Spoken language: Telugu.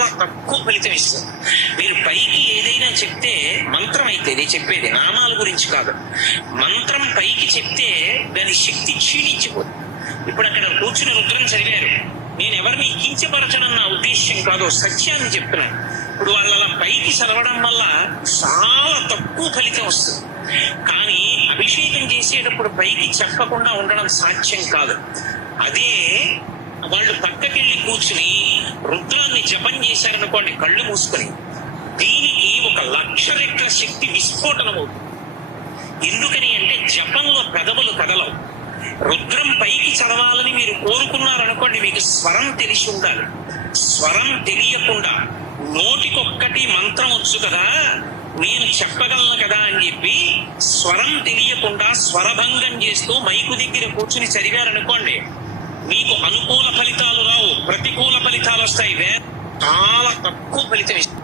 చాలా తక్కువ ఫలితం ఇస్తుంది. మీరు పైకి ఏదైనా చెప్తే మంత్రం అయితే నేను చెప్పేది నామాల గురించి కాదు. మంత్రం పైకి చెప్తే దాని శక్తి క్షీణించిపోతుంది. ఇప్పుడు అక్కడ కూర్చుని రుద్రం చదివారు. నేను ఎవరిని కించపరచడం నా ఉద్దేశ్యం కాదు సత్యాన్ని చెప్తున్నాను. ఇప్పుడు వాళ్ళు అలా పైకి చదవడం వల్ల చాలా తక్కువ ఫలితం వస్తుంది. కానీ అభిషేకం చేసేటప్పుడు పైకి చెప్పకుండా ఉండడం సాధ్యం కాదు. అదే వాళ్ళు పక్కకెళ్ళి కూర్చుని రుద్రాన్ని జపం చేశారనుకోండి కళ్ళు మూసుకొని. దీనికి ఒక లక్ష రెట్ల శక్తి విస్ఫోటనం అవుతుంది ఎందుకని అంటే జపంలో పెదవులు కదలవు. రుద్రం పైకి చదవాలని మీరు కోరుకున్నారనుకోండి మీకు స్వరం తెలిసి ఉండాలి. స్వరం తెలియకుండా నోటికొక్కటి మంత్రం వచ్చు కదా నేను చెప్పగలను కదా అని చెప్పి స్వరం తెలియకుండా స్వరభంగం చేస్తూ మైకు దగ్గర కూర్చుని చదివారనుకోండి మీకు అనుకూల ఫలితాలు ప్రతికూల ఫలితాలు వస్తాయి. చాలా తక్కువ ఫలితం ఇస్తాయి